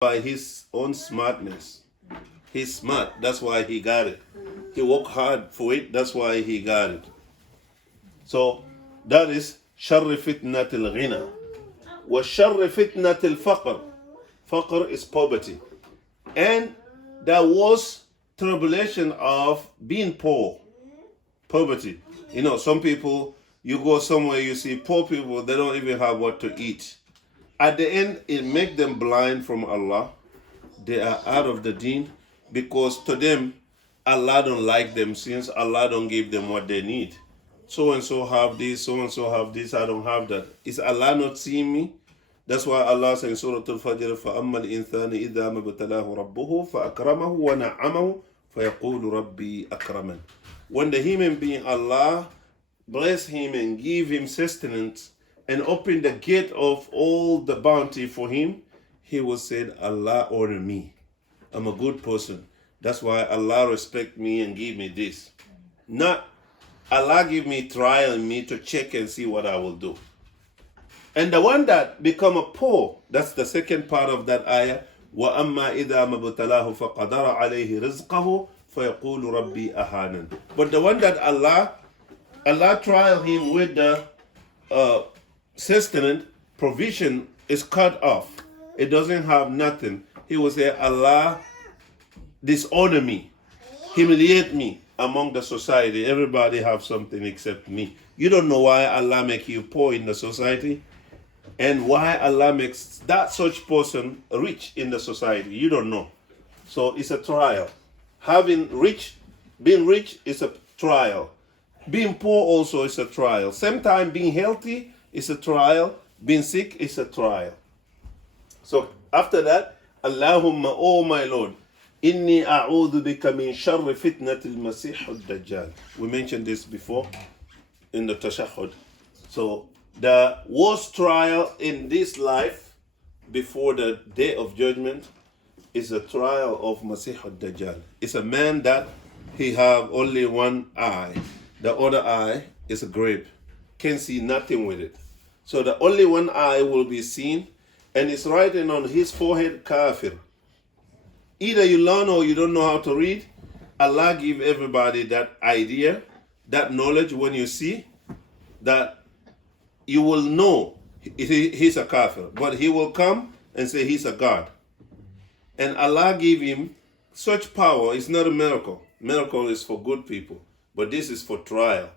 by his own smartness. He's smart, that's why he got it. He worked hard for it, that's why he got it. So that is شر فتنة الغنى وشر فتنة الفقر. Faqr is poverty. And there was tribulation of being poor. Poverty. You know, some people, you go somewhere, you see poor people, they don't even have what to eat. At the end, it makes them blind from Allah. They are out of the deen because to them, Allah don't like them since Allah don't give them what they need. So and so have this, so and so have this, I don't have that. Is Allah not seeing me? That's why Allah says in Surah Al-Fajr, فَأَمَّا الْإِنسَانِ إِذَا مَا ابْتَلَاهُ رَبُّهُ فَأَكْرَمَهُ وَنَعَّمَهُ فَيَقُولُ رَبِّي أَكْرَمَنِ. When the human being, Allah bless him and give him sustenance and open the gate of all the bounty for him, he will say, Allah honor me. I'm a good person. That's why Allah respect me and give me this. Not Allah give me trial in me to check and see what I will do. And the one that become a poor, that's the second part of that ayah. وَأَمَّا إِذَا مَبْتَلَاهُ فَقَدَرَ عَلَيْهِ رِزْقَهُ فَيَقُولُ رَبِّي أَهَانًا. But the one that Allah trial him with the sustenance, provision is cut off. It doesn't have nothing. He will say, Allah dishonor me, humiliate me among the society. Everybody have something except me. You don't know why Allah make you poor in the society and why Allah makes that such person rich in the society. You don't know. So it's a trial. Being rich is a trial. Being poor also is a trial. Same time being healthy is a trial. Being sick is a trial. So after that, Allahumma, oh my Lord, inni a'udhu bika min sharri fitnatil masih ad-dajjal. We mentioned this before in the tashahhud. So the worst trial in this life before the day of judgment is a trial of Masih ad-Dajjal. It's a man that he have only one eye. The other eye is a grape. Can't see nothing with it. So the only one eye will be seen, and it's written on his forehead, kafir. Either you learn or you don't know how to read. Allah give everybody that idea, that knowledge. When you see that, you will know he's a kafir. But he will come and say he's a God. And Allah give him such power. It's not a miracle. Miracle is for good people. But this is for trial.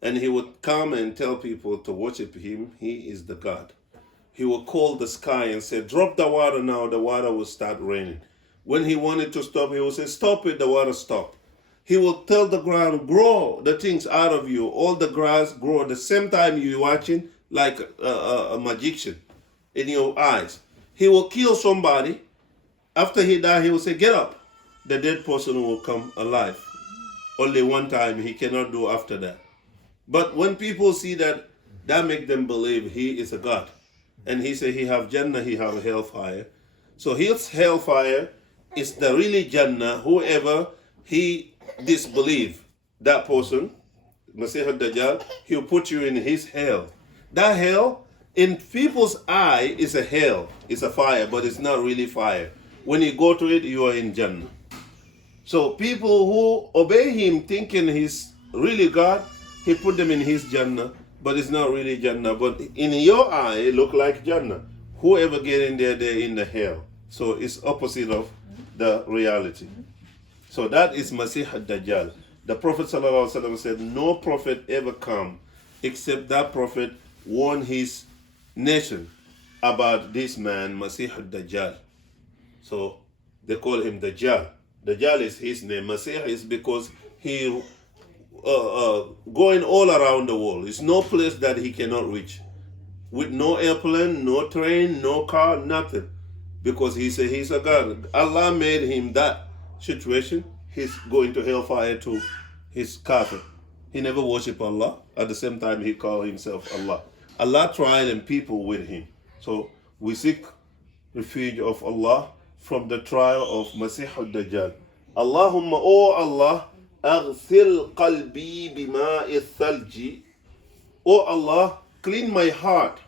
And he would come and tell people to worship him. He is the God. He will call the sky and say, drop the water now. The water will start raining. When he wanted to stop, he will say, stop it. The water stop. He will tell the ground, grow the things out of you. All the grass grow at the same time you're watching, like a magician in your eyes. He will kill somebody. After he dies, he will say, get up. The dead person will come alive. Only one time, he cannot do after that. But when people see that, that make them believe he is a God. And he say he have Jannah, he have hellfire. So his hellfire is the really Jannah. Whoever he disbelieve, that person, Masih ad-Dajjal, he'll put you in his hell. That hell, in people's eye, is a hell. It's a fire, but it's not really fire. When you go to it, you are in Jannah. So people who obey him thinking he's really God, he put them in his Jannah, but it's not really Jannah. But in your eye, it look like Jannah. Whoever get in there, they're in the hell. So it's opposite of the reality. So that is Masih ad-Dajjal. The Prophet ﷺ said, no prophet ever come except that prophet warned his nation about this man, Masih ad-Dajjal. So they call him Dajjal. Dajjal is his name. Masih is because he going all around the world. It's no place that he cannot reach. With no airplane, no train, no car, nothing. Because he said he's a God. Allah made him that situation. He's going to hellfire too. He's kafir. He never worship Allah. At the same time, he called himself Allah. Allah tried and people with him. So we seek refuge of Allah from the trial of Masih ad-Dajjal. Allahumma, O Allah, aghsil qalbi bima'i thalji. O Allah, clean my heart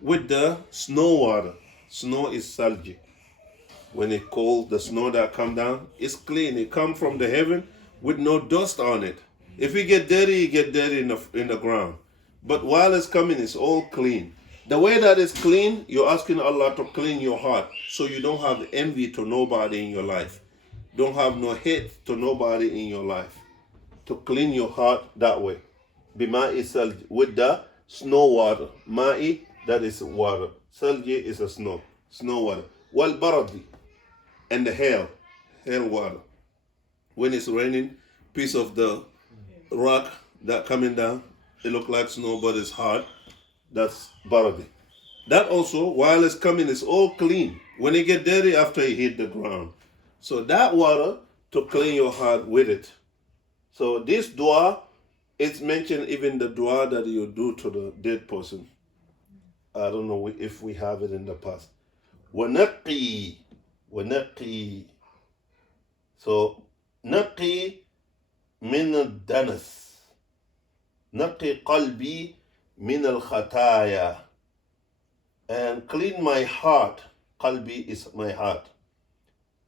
with the snow water. Snow is salji. When it cold, the snow that come down, it's clean. It come from the heaven with no dust on it. If it get dirty, it get dirty in the ground. But while it's coming, it's all clean. The way that it's clean, you're asking Allah to clean your heart so you don't have envy to nobody in your life. Don't have no hate to nobody in your life. To clean your heart that way. Bima'i salj, with the snow water. Ma'i, that is water. Salji is a snow water. Wal baradi, and the hail water. When it's raining, piece of the rock that coming down, it look like snow but it's hard. That's baradi. That also, while it's coming, it's all clean. When it get dirty after it hit the ground. So that water, to clean your heart with it. So this dua, it's mentioned even the dua that you do to the dead person. I don't know if we have it in the past. وَنَقِّي. So, نَقِّي مِنَ الدَّنَسِ. نَقِّي قَلْبِي مِنَ الْخَطَايَا. And clean my heart. Qalbi is my heart.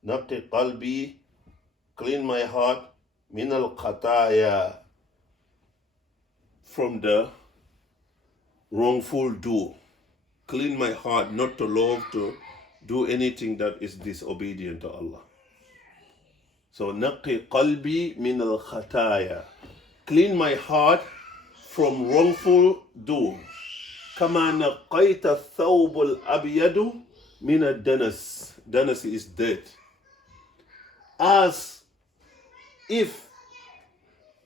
نَقِّي قَلْبِي, clean my heart مِنَ الْخَطَايَا, from the wrongful do. Clean my heart not to love to do anything that is disobedient to Allah. So naqi qalbi min al khataya. Clean my heart from wrongful do. Kama naqaita thawb al abyadu min al danas. Danas is dead. As if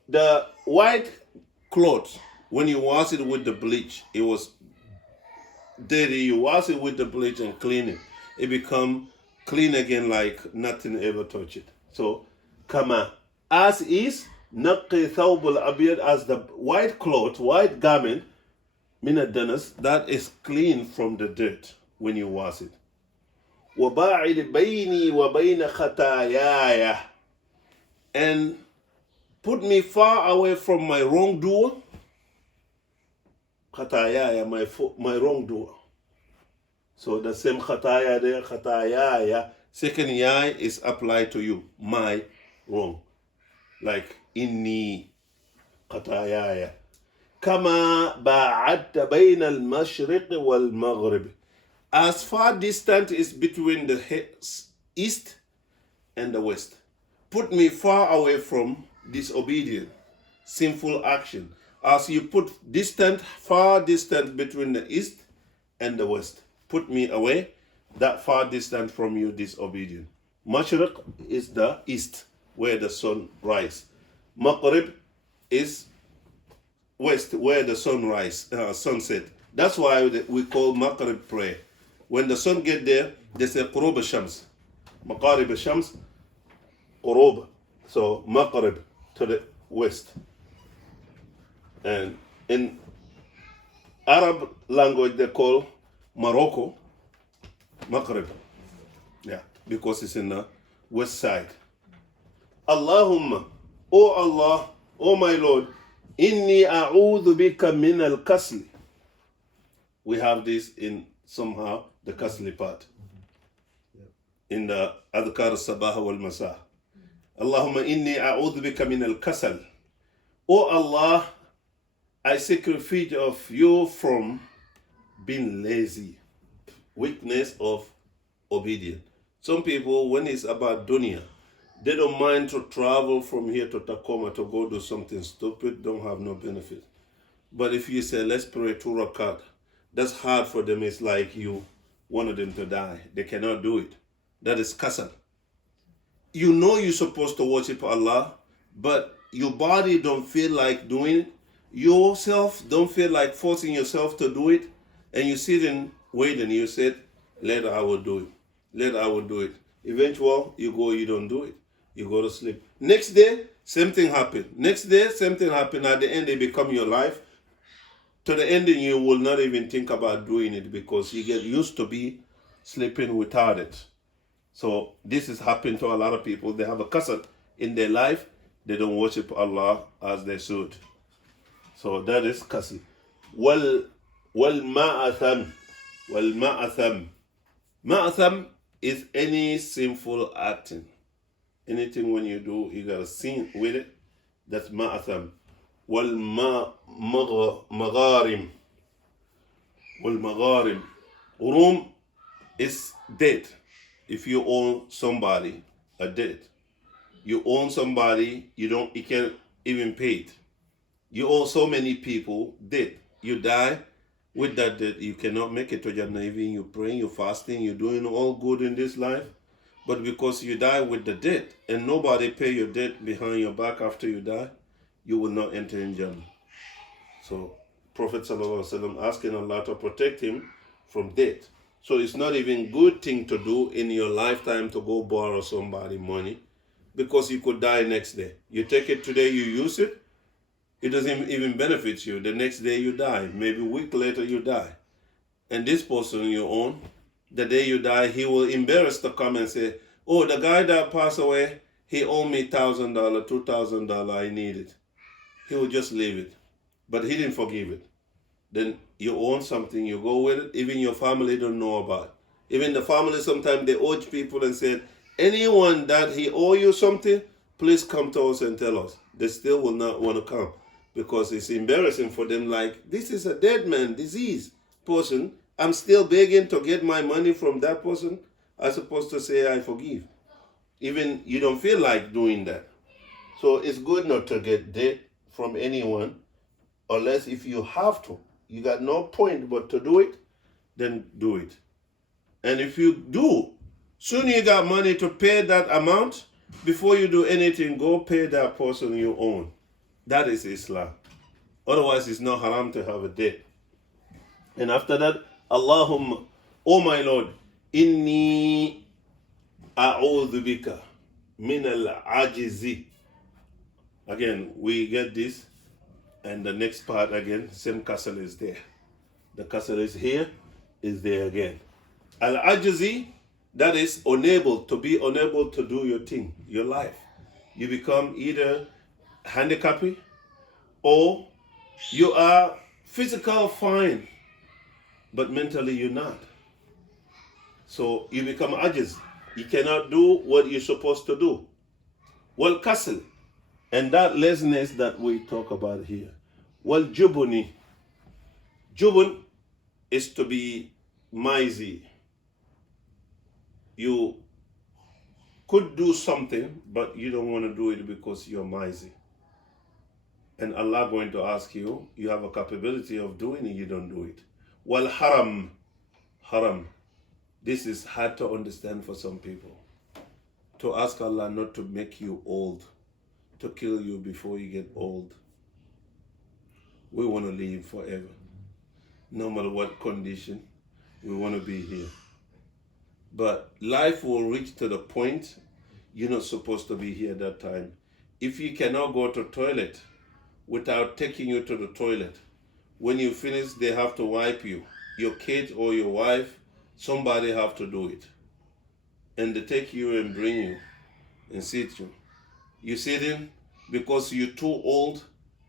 the white cloth, when you wash it with the bleach, it was dirty. You wash it with the bleach and clean it. It become clean again like nothing ever touched it. So, kama, as is, naqi thawb al-abyad, as the white cloth, white garment, min ad-danas, that is clean from the dirt when you wash it. وَبَاعِدْ بَيْنِي وَبَيْنَ خَطَايَايَ. And put me far away from my wrongdoer. Khatayaya, my wrongdoer. So the same khataya there, khatayaya, second ya is applied to you, my wrong. Like inni khatayaya. Kama ba'adta bayna al-mashriq wal-maghrib. As far distant is between the east and the west. Put me far away from disobedient, sinful action. As you put far distant between the east and the west. Put me away, that far distant from you, disobedient. Mashriq is the east, where the sun rises. Maghrib is west, where the sunset. That's why we call Maghrib prayer. When the sun get there, they say Qurub al-Shams. Maqarib al-Shams, Qurub. So Maghrib to the west. And in Arab language they call Morocco Maghrib. Yeah, because it's in the west side. Allahumma, O Allah, O my Lord, inni a'udhu bika min al-kasl. We have this in somehow the kasli part. In the adhkar al-sabah wal-masa. Allahumma inni a'udhu bika min al-kasal. O Allah, I seek refuge of you from being lazy, weakness of obedience. Some people, when it's about dunya, they don't mind to travel from here to Tacoma to go do something stupid, don't have no benefit. But if you say, let's pray 2 rakat, that's hard for them. It's like you wanted them to die. They cannot do it. That is kasal. You know you're supposed to worship Allah, but your body don't feel like doing it. Yourself don't feel like forcing yourself to do it, and you sit and wait and you said, later I will do it. Later I will do it. Eventually, you go, you don't do it. You go to sleep. Next day, same thing happened. Next day, same thing happened. At the end, they become your life. To the ending, you will not even think about doing it because you get used to be sleeping without it. So this is happening to a lot of people. They have a kasat in their life. They don't worship Allah as they should. So that is kasat. Wal ma'atham. Ma'atham is any sinful acting. Anything when you do, you got to sin with it. That's ma'atham. Wal magharim. Wal magharim. Urum is debt. If you owe somebody a debt, you owe somebody, you can't even pay it. You owe so many people debt. You die with that debt, you cannot make it to Jannah. Even you praying, you fasting, you're doing all good in this life. But because you die with the debt and nobody pay your debt behind your back after you die, you will not enter in Jannah. So Prophet ﷺ asking Allah to protect him from debt. So it's not even good thing to do in your lifetime to go borrow somebody money, because you could die next day. You take it today, you use it, it doesn't even benefit you. The next day you die. Maybe a week later you die. And this person you own, the day you die, he will embarrass to come and say, oh, the guy that passed away, he owed me $1,000, $2,000, I need it. He will just leave it. But he didn't forgive it. Then you own something, you go with it, even your family don't know about it. Even the family, sometimes they urge people and say, anyone that he owe you something, please come to us and tell us. They still will not want to come, because it's embarrassing for them. Like, this is a dead man, diseased person. I'm still begging to get my money from that person. I'm supposed to say I forgive. Even you don't feel like doing that. So it's good not to get debt from anyone, unless if you have to. You got no point but to do it, then do it. And if you do, soon you got money to pay that amount, before you do anything, go pay that person you own. That is Islam. Otherwise, it's not haram to have a debt. And after that, Allahumma, oh my Lord, inni a'udhu bika min al-ajizi. Again, we get this, and the next part again, same castle is there. The castle is here, is there again. Al-ajizi, that is unable to do your thing, your life. You become either handicapped or you are physical fine, but mentally you're not. So you become ajiz. You cannot do what you're supposed to do. Well, castle, and that laziness that we talk about here. Well, jubuni. Jubun is to be miserly. You could do something, but you don't want to do it because you're miserly. And Allah going to ask you, you have a capability of doing it, you don't do it. Well, haram. This is hard to understand for some people. To ask Allah not to make you old, to kill you before you get old. We want to live forever. No matter what condition, we want to be here. But life will reach to the point you're not supposed to be here at that time. If you cannot go to toilet without taking you to the toilet, when you finish, they have to wipe you. Your kids or your wife, somebody have to do it. And they take you and bring you and sit you. You sit in because you're too old.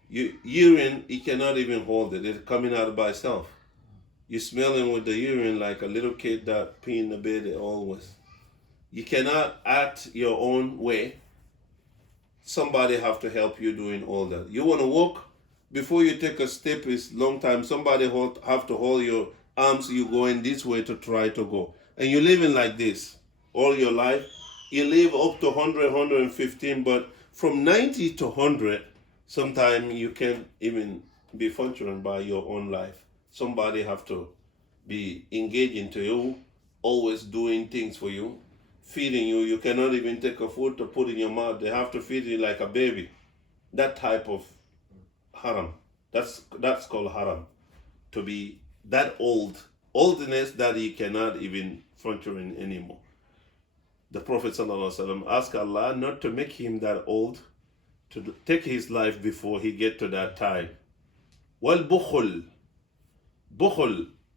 Urine, you cannot even hold it. It's coming out by itself. You're smelling with the urine like a little kid that pee in the bed always. You cannot act your own way. Somebody have to help you doing all that. You want to walk, before you take a step is long time. Somebody have to hold your arms. You going this way to try to go. And you're living like this all your life. You live up to 100, 115, but from 90 to 100, sometimes you can't even be functioning by your own life. Somebody have to be engaging to you, always doing things for you, feeding you. You cannot even take a food to put in your mouth. They have to feed you like a baby. That type of haram. That's called haram. To be that oldness that he cannot even function anymore. The Prophet ﷺ asked Allah not to make him that old, to take his life before he get to that time. Well, bukhul,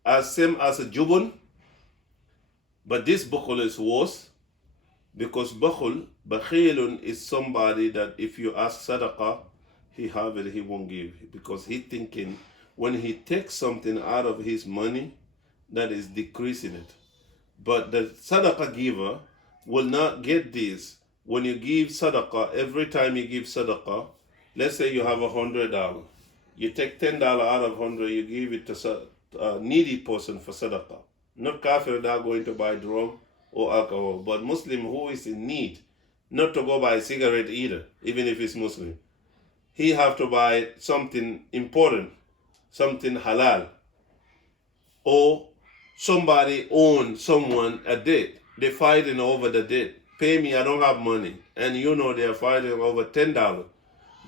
as same as a jubun, but this bukhul is worse, because bakhilun is somebody that if you ask sadaqah, he have it, he won't give, because he thinking when he takes something out of his money, that is decreasing it. But the sadaqah giver will not get this. When you give sadaqah, every time you give sadaqah, let's say you have $100. You take $10 out of 100, you give it to a needy person for sadaqah. Not kafir now going to buy drum or alcohol, but Muslim who is in need, not to go buy a cigarette either, even if he's Muslim. He have to buy something important, something halal. Or somebody owns someone a debt. They're fighting over the debt. Pay me, I don't have money. And you know they're fighting over $10.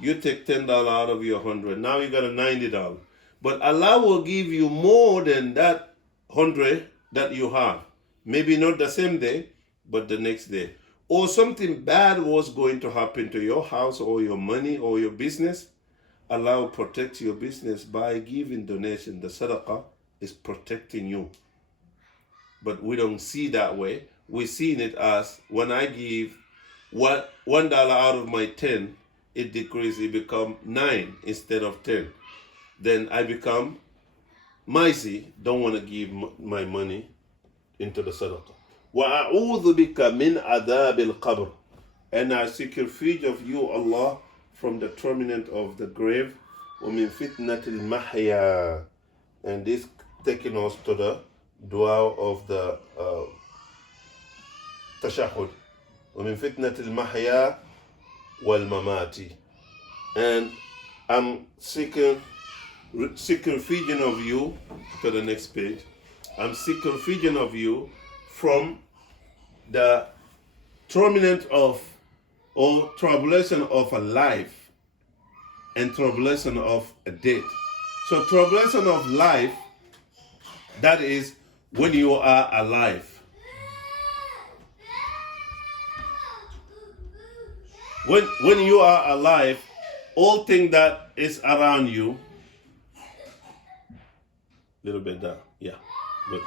You take $10 out of your 100. Now you got a $90. But Allah will give you more than that 100 that you have. Maybe not the same day, but the next day. Or something bad was going to happen to your house or your money or your business. Allah will protect your business by giving donation. The sadaqah is protecting you. But we don't see that way. We're seeing it as when I give $1 out of my 10, it decreases, it become 9 instead of 10. Then I become mighty, don't want to give my money into the sadaqah. وَأَعُوذُ بِكَ مِنْ عَذَابِ الْقَبْرِ. And I seek refuge of you, Allah, from the torment of the grave. وَمِنْ فِتْنَةِ الْمَحْيَا. And this taking us to the dua of the tashahhud. وَمِنْ فِتْنَةِ الْمَحْيَا وَالْمَمَاتِ. And I'm seeking refuge of you, to the next page. I'm seeking refuge of you from the torment of or tribulation of a life and tribulation of a death. So tribulation of life, that is when you are alive. When you are alive, all thing that is around you, little bit down, yeah, good.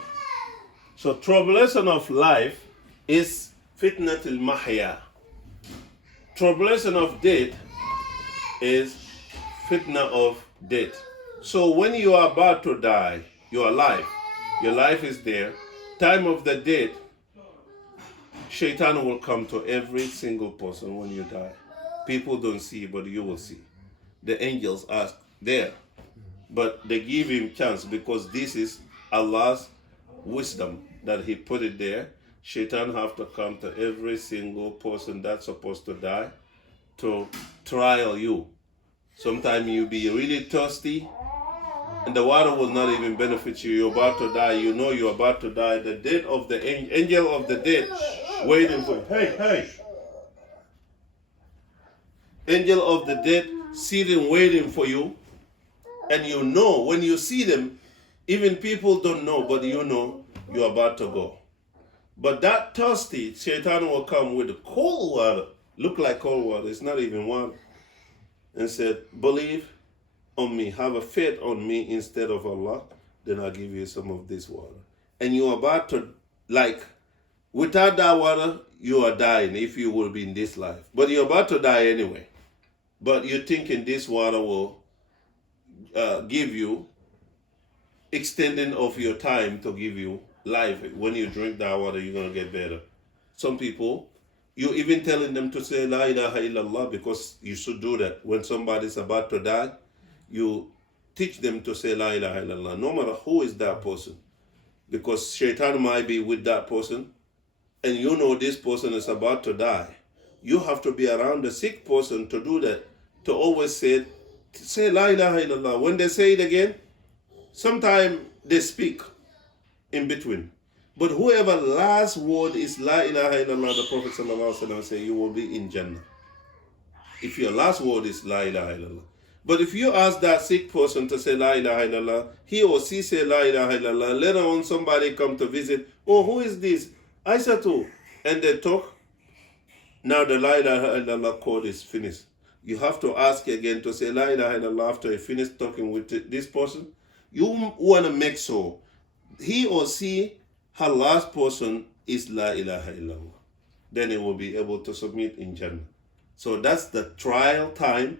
So tribulation of life is fitnatul mahya. Tribulation of death is fitna of death. So when you are about to die, you are alive. Your life is there. Time of the death, Shaitan will come to every single person when you die. People don't see, but you will see. The angels are there, but they give him chance because this is Allah's wisdom that he put it there. Shaitan have to come to every single person that's supposed to die to trial you. Sometimes you be really thirsty and the water will not even benefit you. You're about to die. You know you're about to die. The death of the angel of the dead waiting for you. Hey. Angel of the dead sitting waiting for you. And you know when you see them, even people don't know, but you know you're about to go. But that thirsty, Shaitan will come with cold water. Look like cold water. It's not even water. And said, believe on me. Have a faith on me instead of Allah. Then I'll give you some of this water. And you're about to, without that water, you are dying if you will be in this life. But you're about to die anyway. But you're thinking this water will give you extending of your time to give you life. When you drink that water, you're going to get better. Some people, you're even telling them to say La ilaha illallah because you should do that. When somebody's about to die, you teach them to say La ilaha illallah, no matter who is that person. Because Shaitan might be with that person, and you know this person is about to die. You have to be around the sick person to do that, to always say La ilaha illallah. When they say it again, sometimes they speak in between. But whoever last word is La ilaha illallah, the Prophet sallallahu alaihi wasallam say, you will be in Jannah. If your last word is La ilaha illallah. But if you ask that sick person to say La ilaha illallah, he or she say La ilaha illallah, later on somebody come to visit, oh, who is this? Aisha too. And they talk. Now the La ilaha illallah code is finished. You have to ask again to say La ilaha illallah after you finish talking with this person. You want to make sure he or she, her last person is La ilaha illallah. Then it will be able to submit in Jannah. So that's the trial time.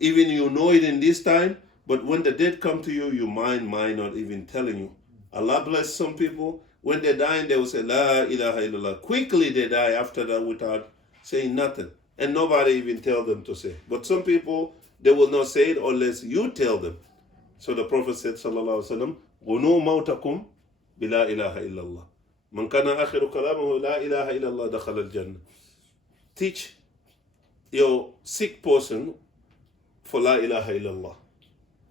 Even you know it in this time, but when the death come to you, your mind might not even telling you. Allah bless some people, When they're dying, they will say, La ilaha illallah. Quickly they die after that without saying nothing. And nobody even tell them to say. But some people, they will not say it unless you tell them. So the Prophet said, sallallahu alaihi wasallam, "Gunu mautakum bila ilaha illallah. Man kana akhiru kalamahu la ilaha illallah dakhala al-jannah." Teach your sick person for la ilaha illallah,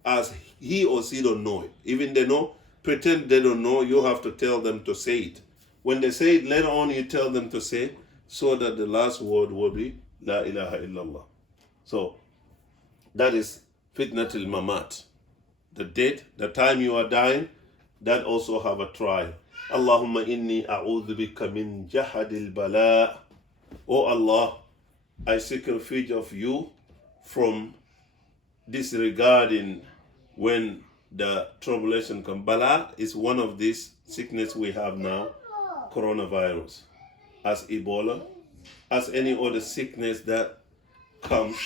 as he or she don't know it. Even they know, pretend they don't know, you have to tell them to say it. When they say it later on, you tell them to say, so that the last word will be la ilaha illallah. So that is fitnatul mamat. The date, the time you are dying, that also have a trial. Allahumma inni a'udhu bika min jahadil bala. Oh Allah, I seek refuge of you from disregarding when the tribulation comes. Bala is one of these sickness we have now, coronavirus, as Ebola, as any other sickness that comes.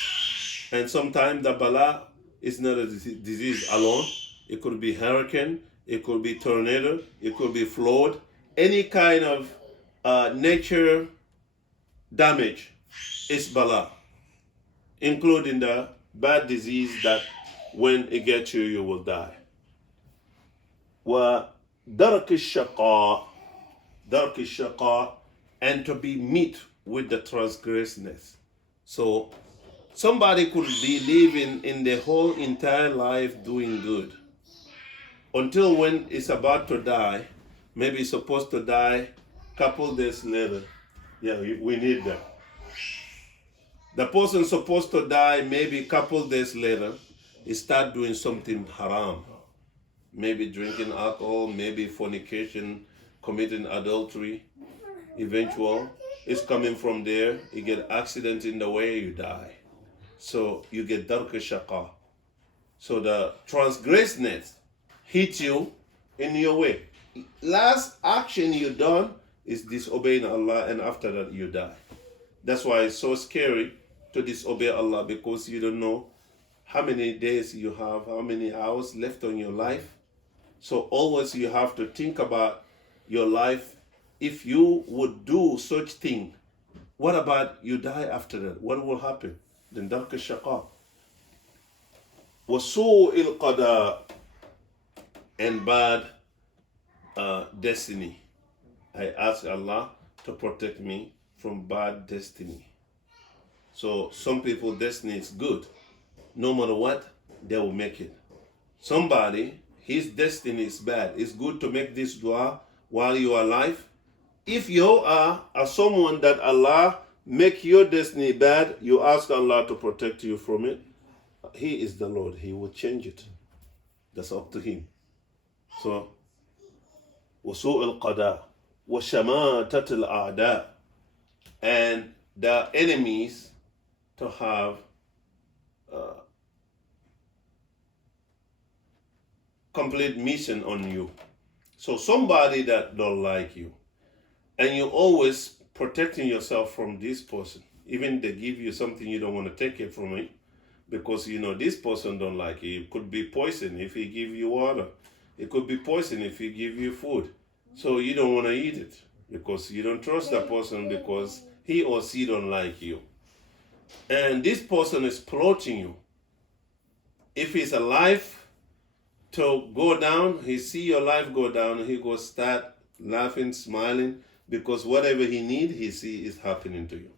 And sometimes the bala is not a disease alone. It could be hurricane, it could be tornado, it could be flood, any kind of nature damage is bala, including the bad disease that when it gets you, you will die. Wa dark shaqa, and to be meet with the transgressness. So somebody could be living in the whole entire life doing good until when it's about to die, maybe it's supposed to die couple days later. Yeah, we need that. The person supposed to die maybe couple days later, he start doing something haram. Maybe drinking alcohol, maybe fornication, committing adultery. Eventual, it's coming from there. You get accident in the way, you die. So you get dark shaqa. So the transgressness hit you in your way. Last action you done is disobeying Allah, and after that you die. That's why it's so scary to disobey Allah, because you don't know how many days you have, how many hours left on your life. So always you have to think about your life. If you would do such thing, what about you die after that? What will happen? Then dark shaqa. وَسُوءِ الْقَدَى, and bad destiny. I ask Allah to protect me from bad destiny. So some people destiny is good. No matter what, they will make it. Somebody, his destiny is bad. It's good to make this dua while you are alive. If you are someone that Allah make your destiny bad, you ask Allah to protect you from it. He is the Lord. He will change it. That's up to Him. So, وَسُوءِ الْقَدَى وَشَمَاتَةِ الْأَعْدَاءِ, and the enemies to have complete mission on you. So somebody that don't like you, and you're always protecting yourself from this person. Even they give you something, you don't want to take it from it, because you know this person don't like you. It could be poison if he give you water. It could be poison if he give you food. So you don't want to eat it because you don't trust that person, because he or she don't like you. And this person is plotting you. If he's alive to go down, he see your life go down, he go start laughing, smiling, because whatever he need, he see is happening to you.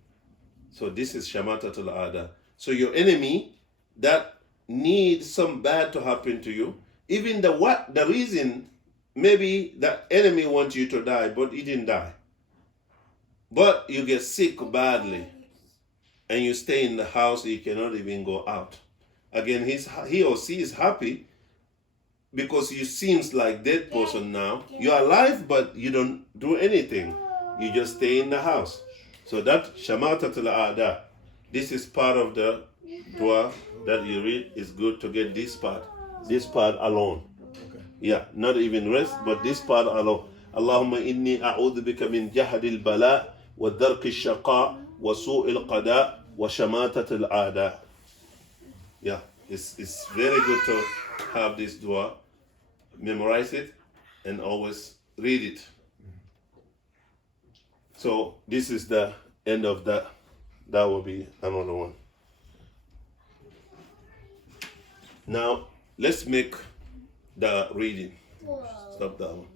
So this is shamatatul ada. So your enemy that needs some bad to happen to you, even the reason, maybe the enemy wants you to die, but he didn't die. But you get sick badly, and you stay in the house, you cannot even go out. Again, he or she is happy because you seems like dead person now. You're alive, but you don't do anything. You just stay in the house. So that shamatatul ada, this is part of the dua that you read. Is good to get this part alone. Okay. Yeah, not even rest, but this part alone. Allahumma inni a'udhu bika min jahadil bala wa darki shaqa wa su'il qada wa shamatatul ada. Yeah, it's very good to have this dua, memorize it, and always read it So this is the end of that. That will be another one. Now let's make the reading. Stop that one.